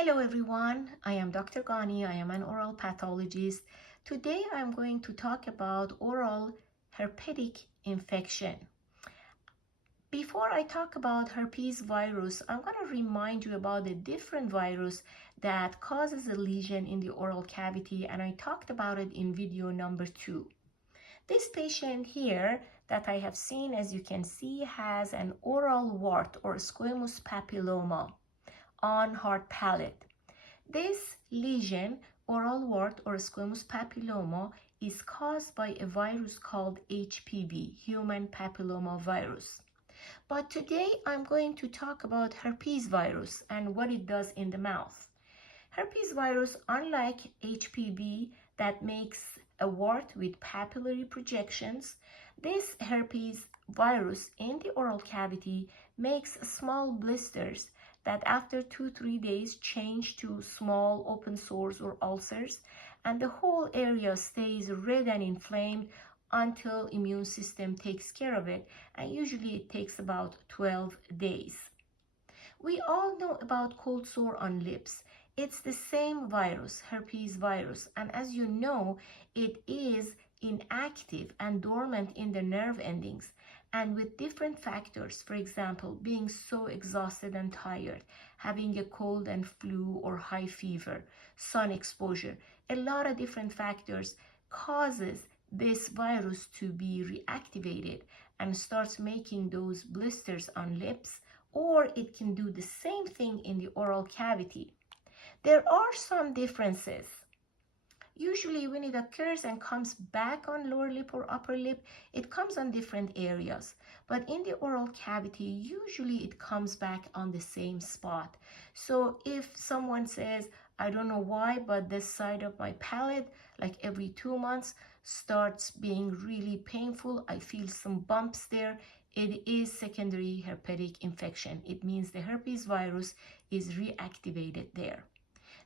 Hello everyone, I am Dr. Ghani. I am an oral pathologist. Today I'm going to talk about oral herpetic infection. Before I talk about herpes virus, I'm going to remind you about the different virus that causes a lesion in the oral cavity, and I talked about it in video number 2. This patient here that I have seen, as you can see, has an oral wart or squamous papilloma on hard palate. This lesion, oral wart or squamous papilloma, is caused by a virus called HPV, human papilloma virus. But today I'm going to talk about herpes virus and what it does in the mouth. Herpes virus, unlike HPV that makes a wart with papillary projections, this herpes virus in the oral cavity makes small blisters that after 2-3 days change to small open sores or ulcers, and the whole area stays red and inflamed until immune system takes care of it, and usually it takes about 12 days. We all know about cold sore on lips. It's the same virus, herpes virus, and as you know, it is inactive and dormant in the nerve endings, and with different factors, for example, being so exhausted and tired, having a cold and flu or high fever, sun exposure, a lot of different factors causes this virus to be reactivated and starts making those blisters on lips, or it can do the same thing in the oral cavity. There are some differences. Usually when it occurs and comes back on lower lip or upper lip, it comes on different areas. But in the oral cavity, usually it comes back on the same spot. So if someone says, I don't know why, but this side of my palate, like every 2 months, starts being really painful, I feel some bumps there, it is secondary herpetic infection. It means the herpes virus is reactivated there.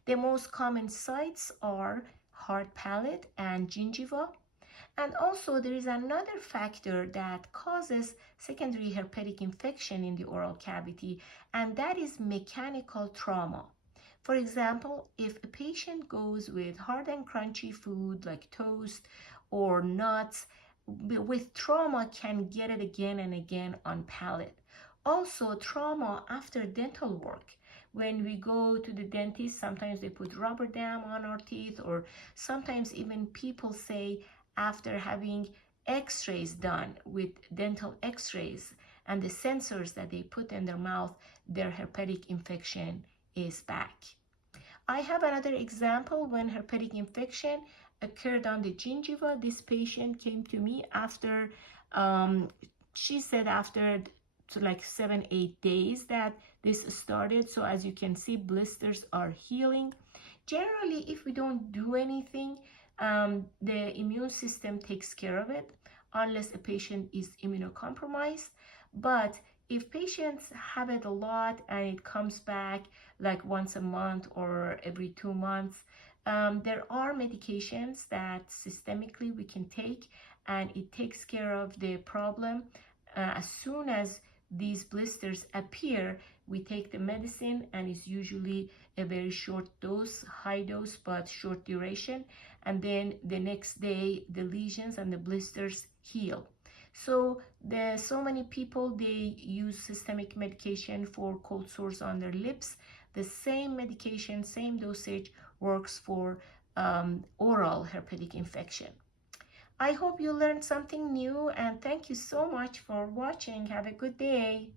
The most common sites are hard palate and gingiva. And also there is another factor that causes secondary herpetic infection in the oral cavity, and that is mechanical trauma. For example, if a patient goes with hard and crunchy food like toast or nuts, with trauma can get it again and again on palate. Also, trauma after dental work. When we go to the dentist, sometimes they put rubber dam on our teeth, or sometimes even people say after having x-rays done with dental x-rays and the sensors that they put in their mouth, their herpetic infection is back. I have another example when herpetic infection occurred on the gingiva. This patient came to me after, she said after like 7-8 days that this started. So as you can see, blisters are healing. Generally, if we don't do anything, the immune system takes care of it unless a patient is immunocompromised. But if patients have it a lot and it comes back like once a month or every 2 months, there are medications that systemically we can take, and it takes care of the problem. As soon as these blisters appear, we take the medicine, and it's usually a very short dose, high dose, but short duration. And then the next day, the lesions and the blisters heal. So so many people, they use systemic medication for cold sores on their lips. The same medication, same dosage works for oral herpetic infection. I hope you learned something new, and thank you so much for watching. Have a good day.